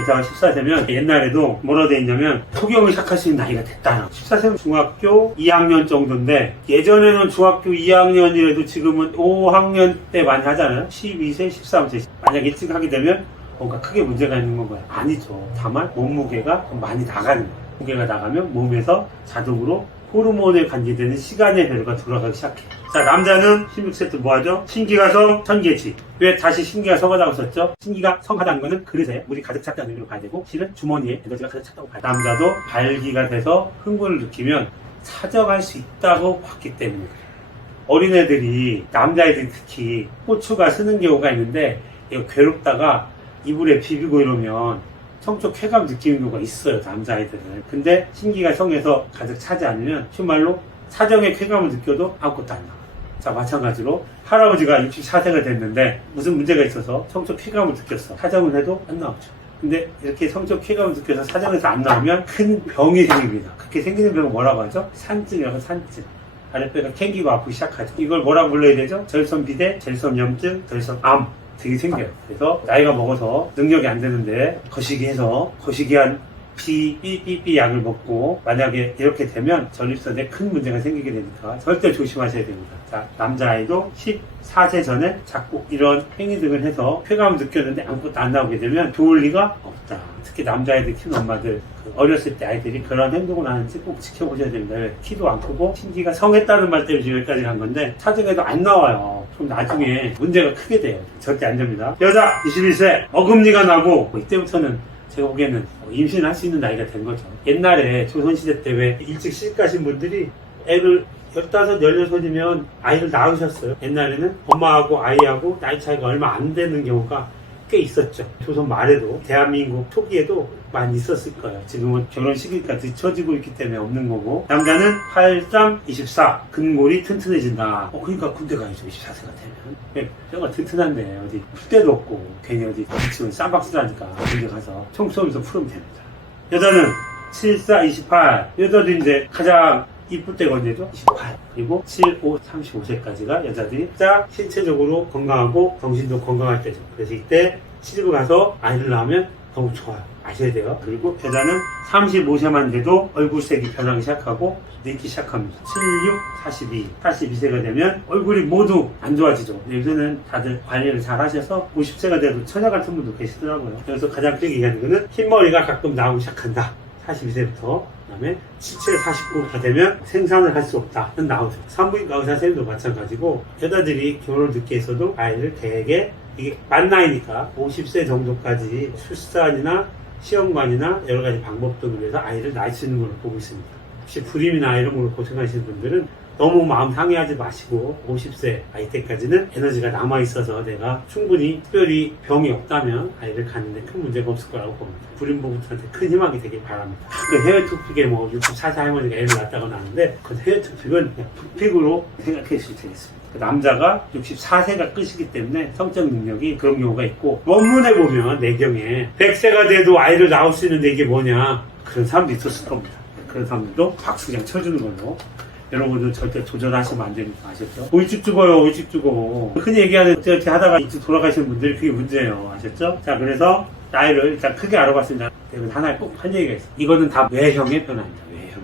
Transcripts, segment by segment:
여자가 14세면 옛날에도 뭐라 돼 있냐면 토경을 시작할 수 있는 나이가 됐다는 14세면 중학교 2학년 정도인데 예전에는 중학교 2학년이라도 지금은 5학년 때 많이 하잖아요. 12세, 13세 만약 일찍 하게 되면 뭔가 크게 문제가 있는 건가요? 아니죠. 다만 몸무게가 좀 많이 나가는 거예요. 무게가 나가면 몸에서 자동으로 호르몬에 관계되는 시간의 배로가 돌아가기 시작해요. 자, 남자는 16세트 뭐하죠? 신기가성, 천계지. 왜 다시 신기가성하다고 썼죠? 신기가성하다는 거는 그릇에 물이 가득 찼다는 의미로 봐야 되고 실은 주머니에 에너지가 가득 찼다고 봐야 돼요. 남자도 발기가 돼서 흥분을 느끼면 사정할 수 있다고 봤기 때문에 그래요. 어린애들이, 남자애들이 특히 고추가 쓰는 경우가 있는데 이거 괴롭다가 이불에 비비고 이러면 성적 쾌감 느끼는 경우가 있어요, 남자아이들은. 근데 신기가 성에서 가득 차지 않으면 정말로 사정의 쾌감을 느껴도 아무것도 안 나와요. 자, 마찬가지로 할아버지가 64세가 됐는데 무슨 문제가 있어서 성적 쾌감을 느꼈어. 사정을 해도 안 나오죠. 근데 이렇게 성적 쾌감을 느껴서 사정에서 안 나오면 큰 병이 생깁니다. 그렇게 생기는 병은 뭐라고 하죠? 산증이라고 산증. 아랫배가 캥기고 아프기 시작하죠. 이걸 뭐라고 불러야 되죠? 절선비대, 절선염증, 절선암. 되게 생겨요. 그래서 나이가 먹어서 능력이 안 되는데 거시기해서 거시기한 삐삐삐 약을 먹고 만약에 이렇게 되면 전립선에 큰 문제가 생기게 되니까 절대 조심하셔야 됩니다. 자, 남자아이도 14세 전에 자꾸 이런 행위 등을 해서 쾌감을 느꼈는데 아무것도 안 나오게 되면 좋을 리가 없다. 특히 남자아이들 키우는 엄마들 어렸을 때 아이들이 그런 행동을 하는지 꼭 지켜보셔야 됩니다. 왜? 키도 안 크고 신기가 성했다는 말 때문에 여기까지 간 건데 사정에도 안 나와요. 그럼 나중에 문제가 크게 돼요. 절대 안 됩니다. 여자 21세 어금니가 나고 이때부터는 제가 보기에는 임신할 수 있는 나이가 된 거죠. 옛날에 조선시대 때 왜 일찍 시집가신 분들이 애를 15, 16이면 아이를 낳으셨어요. 옛날에는 엄마하고 아이하고 나이 차이가 얼마 안 되는 경우가 꽤 있었죠. 조선 말에도 대한민국 초기에도 많이 있었을 거예요. 지금은 결혼 시기가 늦춰지고 있기 때문에 없는 거고. 남자는 83, 24 근골이 튼튼해진다. 그러니까 군대 가야죠. 24세가 되면 뼈가 튼튼한데 어디 풀 데도 없고 괜히 어디 지금 쌈박스 하니까 군대 가서 총 쏘면서 풀으면 됩니다. 여자는 74, 28 여자도 이제 가장 이쁠 때가 언제죠? 28. 그리고 75, 35세까지가 여자들이 딱 신체적으로 건강하고 정신도 건강할 때죠. 그래서 이때 시집을 가서 아이를 낳으면 너무 좋아요. 아셔야 돼요. 그리고 여자는 35세만 돼도 얼굴색이 변하기 시작하고 늙기 시작합니다. 76, 42. 42세가 되면 얼굴이 모두 안 좋아지죠. 요새는 다들 관리를 잘 하셔서 50세가 돼도 처녀 같은 분도 계시더라고요. 그래서 가장 크게 얘기하는 거는 흰머리가 가끔 나오기 시작한다. 42세부터. 그 다음에 77, 49가 되면 생산을 할 수 없다는 나오죠. 산부인과 의사 선생님도 마찬가지고 여자들이 결혼을 늦게 했어도 아이를 대개 이게 만 나이니까 50세 정도까지 출산이나 시험관이나 여러 가지 방법 등을 위해서 아이를 낳을 수 있는 걸로 보고 있습니다. 혹시 불임이나 이런 걸로 고생하시는 분들은 너무 마음 상해하지 마시고 50세 아이 때까지는 에너지가 남아있어서 내가 충분히 특별히 병이 없다면 아이를 갖는데 큰 문제가 없을 거라고 봅니다. 불임부부한테 큰 희망이 되길 바랍니다. 그 해외 투픽에 뭐 64세 할머니가 애를 낳았다고는 하는데 그 해외 투픽은 그냥 투픽으로 생각해 주시면 되겠습니다. 그 남자가 64세가 끝이기 때문에 성적 능력이 그런 경우가 있고 원문에 보면 내경에 100세가 돼도 아이를 낳을 수 있는데 이게 뭐냐 그런 사람도 있었을 겁니다. 그런 사람들도 박수 그냥 쳐주는 걸로 여러분들 절대 도전하시면 안 됩니다. 아셨죠? 일찍 죽어요, 일찍 죽어. 흔히 얘기하는 어떻게 하다가 일찍 돌아가시는 분들이 그게 문제예요. 아셨죠? 자, 그래서 나이를 일단 크게 알아봤습니다. 하나에 꼭 한 얘기가 있어요. 이거는 다 외형의 변화입니다. 외형의 변화.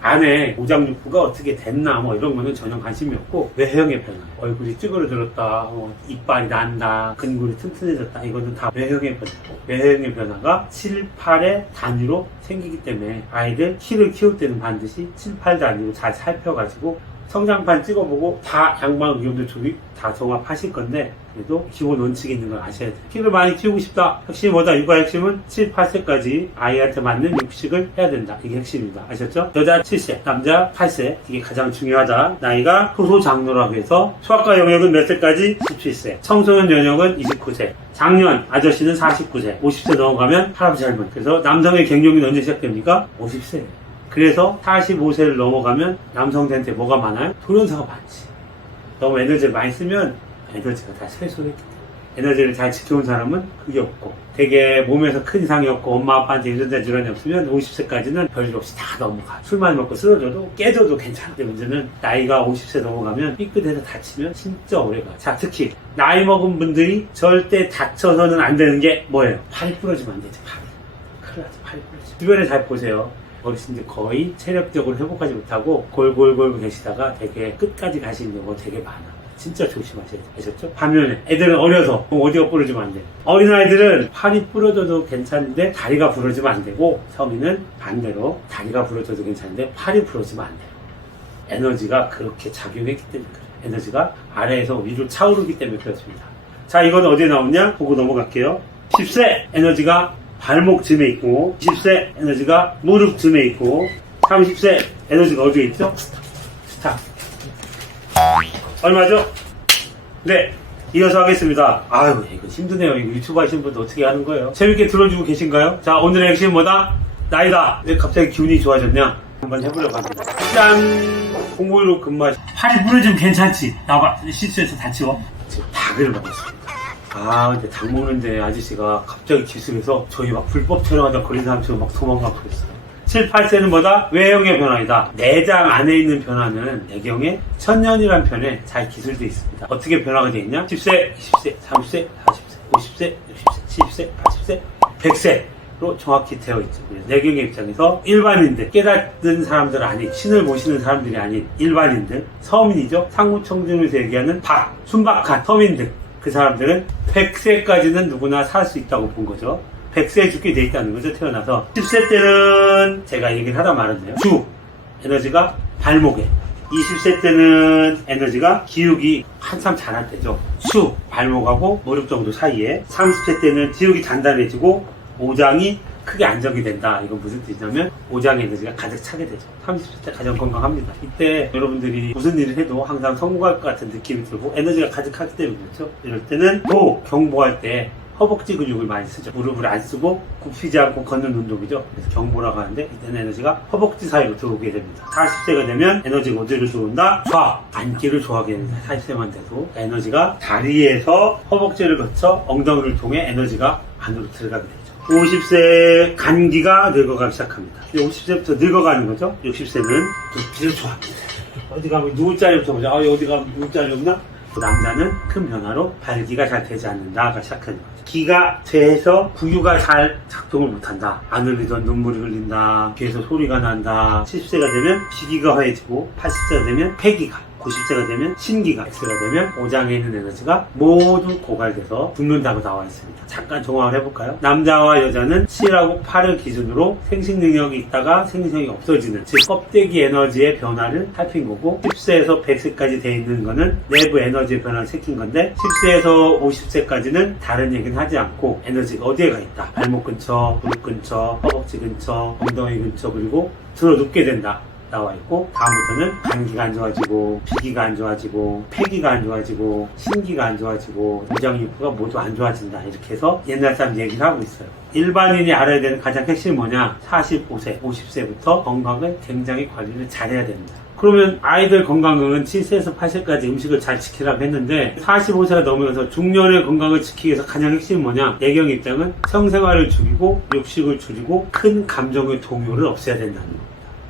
안에 오장육부가 어떻게 됐나 뭐 이런 거는 전혀 관심이 없고 외형의 변화. 얼굴이 찌그러들었다, 이빨이 난다, 근골이 튼튼해졌다. 이거는 다 외형의 변화고 외형의 변화가 7, 8의 단위로 생기기 때문에 아이들 키를 키울 때는 반드시 7, 8 단위로 잘 살펴가지고 성장판 찍어보고 다 양방 의견도 조립 다 종합하실 건데 그래도 기본 원칙이 있는 걸 아셔야 돼요. 키를 많이 키우고 싶다. 핵심이 뭐다? 육아 핵심은 7, 8세까지 아이한테 맞는 육식을 해야 된다. 이게 핵심입니다. 아셨죠? 여자 7세, 남자 8세. 이게 가장 중요하다. 나이가 소소장로라고 해서 소아과 영역은 몇 세까지? 17세. 청소년 연령은 29세. 장년 아저씨는 49세. 50세 넘어가면 할아버지 할머니. 그래서 남성의 갱년기는 언제 시작됩니까? 50세. 그래서 45세를 넘어가면 남성들한테 뭐가 많아요? 돌연사가 많지. 너무 에너지를 많이 쓰면 에너지가 다 쇠소했기 때문에. 에너지를 잘 지켜온 사람은 그게 없고, 되게 몸에서 큰 이상이 없고 엄마 아빠한테 유전자 질환이 없으면 50세까지는 별일 없이 다 넘어가. 술만 먹고 쓰러져도 깨져도 괜찮아. 근데 문제는 나이가 50세 넘어가면 삐끗해서 다치면 진짜 오래가. 자, 특히 나이 먹은 분들이 절대 다쳐서는 안 되는 게 뭐예요? 팔이 부러지면 안 되지. 큰일 나지. 팔이 부러지면. 주변에 잘 보세요. 어르신들 거의 체력적으로 회복하지 못하고 골골골 계시다가 되게 끝까지 가시는 경우가 되게 많아. 진짜 조심하셔야 돼요. 아셨죠? 반면에 애들은 어려서 어디가 부러지면 안 돼요. 어린아이들은 팔이 부러져도 괜찮은데 다리가 부러지면 안 되고, 성인은 반대로 다리가 부러져도 괜찮은데 팔이 부러지면 안 돼요. 에너지가 그렇게 작용했기 때문에 그래요. 에너지가 아래에서 위로 차오르기 때문에 그렇습니다. 자, 이건 어디에 나오냐? 보고 넘어갈게요. 10세 에너지가 발목쯤에 있고, 20세 에너지가 무릎쯤에 있고, 30세 에너지가 어디에 있죠? 스탑. 얼마죠? 네, 이어서 하겠습니다. 아유, 이거 힘드네요. 이거 유튜브 하시는 분들 어떻게 하는 거예요? 재밌게 들어주고 계신가요? 자, 오늘의 핵심은 뭐다? 나이다. 왜 갑자기 기운이 좋아졌냐? 한번 해보려고 합니다. 짠! 공고일로 근무하시. 팔이 부러지면 괜찮지? 나봐, 실수해서 다치워. 지금 닭을 먹었습니다. 아, 근데 닭 먹는데 아저씨가 갑자기 기술해서 저희 막 불법 촬영하다 걸린 사람처럼 막 도망가고 그랬어요. 7, 8세는 뭐다? 외형의 변화이다. 내장 안에 있는 변화는 내경의 천년이란 편에 잘 기술되어 있습니다. 어떻게 변화가 되어 있냐? 10세, 20세, 30세, 40세, 50세, 60세, 70세, 80세, 100세로 정확히 되어 있죠. 내경의 입장에서 일반인들, 깨닫는 사람들 아닌, 신을 모시는 사람들이 아닌 일반인들, 서민이죠. 상무청중에서 얘기하는 순박한 서민들, 그 사람들은 100세까지는 누구나 살 수 있다고 본 거죠. 100세에 죽게 돼 있다는 거죠, 태어나서. 10세 때는 제가 얘기를 하다 말았네요. 에너지가 발목에. 20세 때는 에너지가 기육이 한참 자랄 때죠. 발목하고 무릎 정도 사이에. 30세 때는 기육이 단단해지고 오장이 크게 안정이 된다. 이건 무슨 뜻이냐면 오장의 에너지가 가득 차게 되죠. 30세 때 가장 건강합니다. 이때 여러분들이 무슨 일을 해도 항상 성공할 것 같은 느낌이 들고 에너지가 가득하기 때문에 그렇죠. 이럴 때는 경보할 때 허벅지 근육을 많이 쓰죠. 무릎을 안 쓰고 굽히지 않고 걷는 운동이죠. 그래서 경보라고 하는데 이때는 에너지가 허벅지 사이로 들어오게 됩니다. 40세가 되면 에너지가 어디로 들어온다? 앉기를 좋아하게 됩니다. 40세만 돼도 에너지가 다리에서 허벅지를 거쳐 엉덩이를 통해 에너지가 안으로 들어가게 되죠. 50세 간기가 늙어가기 시작합니다. 50세부터 늙어가는 거죠. 60세는 눕기를 좋아합니다. 어디 가면 누울 자리부터 보자. 어디 가면 누울 자리 없나? 남자는 큰 변화로 발기가 잘 되지 않는다가 시작하는 거죠. 기가 돼서 부유가 잘 작동을 못한다. 안 흘리던 눈물이 흘린다. 귀에서 소리가 난다. 70세가 되면 기기가 화해지고, 80세가 되면 폐기가, 90세가 되면 신기가, 100세가 되면 오장에 있는 에너지가 모두 고갈돼서 죽는다고 나와 있습니다. 잠깐 종합을 해볼까요? 남자와 여자는 7하고 8을 기준으로 생식 능력이 있다가 생식력이 없어지는, 즉 껍데기 에너지의 변화를 살핀 거고, 10세에서 100세까지 돼 있는 거는 내부 에너지의 변화를 시킨 건데, 10세에서 50세까지는 다른 얘기는 하지 않고 에너지가 어디에 가 있다. 발목 근처, 무릎 근처, 허벅지 근처, 엉덩이 근처, 그리고 들어 눕게 된다. 나와 있고, 다음부터는 간기가 안 좋아지고, 비기가 안 좋아지고, 폐기가 안 좋아지고, 신기가 안 좋아지고, 오장육부가 모두 안 좋아진다. 이렇게 해서 옛날 사람 얘기를 하고 있어요. 일반인이 알아야 되는 가장 핵심이 뭐냐? 45세, 50세부터 건강을 굉장히 관리를 잘해야 됩니다. 그러면 아이들 건강은 7세에서 8세까지 음식을 잘 지키라고 했는데, 45세가 넘어서 중년의 건강을 지키기 위해서 가장 핵심이 뭐냐? 내경 입장은 성생활을 줄이고 육식을 줄이고 큰 감정의 동요를 없애야 된다는 겁니다.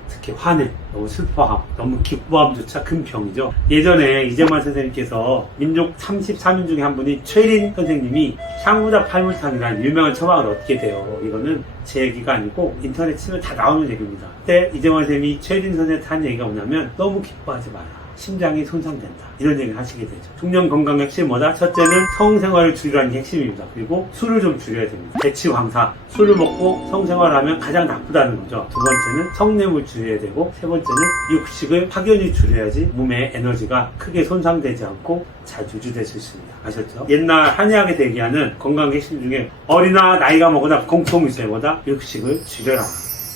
특히 화내, 너무 슬퍼함, 너무 기뻐함조차 큰 병이죠. 예전에 이재만 선생님께서 민족 33인 중에 한 분이 최린 선생님이 샹무다 팔물탕이라는 유명한 처방을 얻게 돼요. 이거는 제 얘기가 아니고 인터넷 치면 다 나오는 얘기입니다. 그때 이재만 선생님이 최린 선생님한테 한 얘기가 뭐냐면, 너무 기뻐하지 마라. 심장이 손상된다. 이런 얘기를 하시게 되죠. 중년 건강의 핵심이 뭐다? 첫째는 성생활을 줄이라는 게 핵심입니다. 그리고 술을 좀 줄여야 됩니다. 대치황사, 술을 먹고 성생활을 하면 가장 나쁘다는 거죠. 두 번째는 성냄을 줄여야 되고, 세 번째는 육식을 확연히 줄여야지 몸의 에너지가 크게 손상되지 않고 잘 유지될 수 있습니다. 아셨죠? 옛날 한의학에서 얘기하는 건강의 핵심 중에 어린아 나이가 먹거나 공통이 있어요. 뭐다? 육식을 줄여라.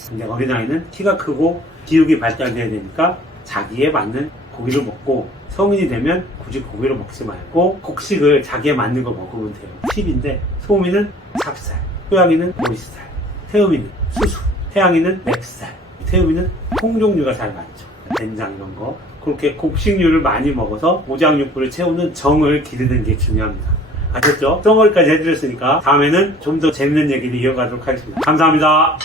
근데 어린아이는 키가 크고 기육이 발달돼야 되니까 자기에 맞는 고기를 먹고, 성인이 되면 굳이 고기를 먹지 말고 곡식을 자기에 맞는 거 먹으면 돼요. 팁인데, 소미는 찹쌀, 소양이는 보리쌀, 태음이는 수수, 태양이는 맵쌀, 태음이는 콩 종류가 잘 맞죠. 된장 이런 거. 그렇게 곡식류를 많이 먹어서 오장육부를 채우는 정을 기르는 게 중요합니다. 아셨죠? 덩어리까지 해드렸으니까 다음에는 좀 더 재밌는 얘기를 이어가도록 하겠습니다. 감사합니다.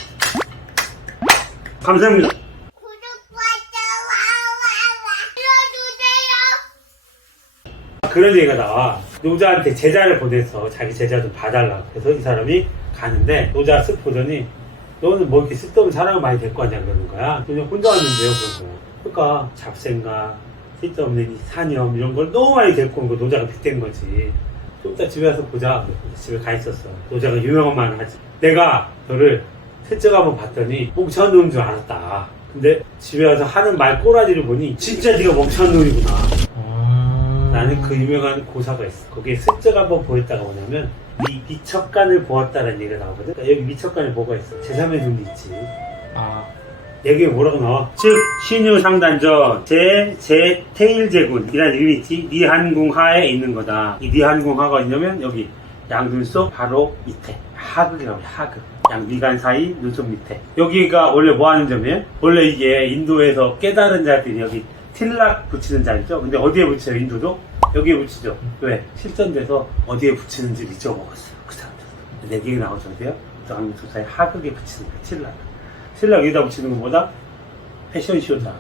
감사합니다. 구독과 좋아요 눌러주세요. 그런 얘기가 나와. 노자한테 제자를 보내서 자기 제자 좀 봐달라고. 그래서 이 사람이 가는데 노자 쓱 보더니 너는 뭐 이렇게 쓸데없는 사람을 많이 데리고 왔냐 그러는 거야. 그냥 혼자 왔는데요. 그러니까 잡생각, 쓸데없는 이 사념 이런 걸 너무 많이 데리고 온 거 노자가 빗댄 거지. 좀 이따 집에 와서 보자. 집에 가 있었어. 노자가 유명한 말을 하지. 내가 너를 실제로 한번 봤더니 멍청한 놈인 줄 알았다. 근데 집에 와서 하는 말 꼬라지를 보니 진짜 네가 멍청한 놈이구나. 나는 그 유명한 고사가 있어. 거기에 슬쩍 한번 보였다가 뭐냐면 이 미척간을 보았다는 얘기가 나오거든. 그러니까 여기 미척간에 뭐가 있어? 제3의 눈이 있지. 여기에 뭐라고 나와? 즉 신유상단전 제테일제군이라는 이름이 있지. 니한궁하에 있는 거다. 이 니한궁하가 있냐면 여기 양눈썹 바로 밑에 하극이라고 해. 하극. 양미간 사이 눈썹 밑에. 여기가 원래 뭐 하는 점이에요? 원래 이게 인도에서 깨달은 자들이 여기 틸락 붙이는 자리죠. 근데 어디에 붙여요? 인도도? 여기에 붙이죠. 왜? 실전돼서 어디에 붙이는지 잊어먹었어요. 그 사람들. 내기에 나오죠. 어디요? 양눈썹 사이 하극에 붙이는 거예요. 틸락. 틸락 여기다 붙이는 것보다 패션쇼다.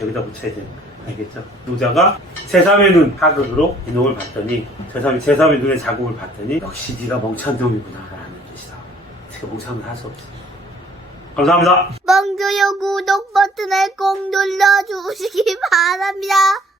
여기다 붙여야 되는 거예요. 알겠죠? 노자가 제3의 눈 하극으로 이놈을 봤더니 제3의 눈의 자국을 봤더니 역시 네가 멍청한 놈이구나 라는 뜻이다. 제가 멍청함을 할 수 없지. 감사합니다. 멍조요 구독 버튼을 꼭 눌러주시기 바랍니다.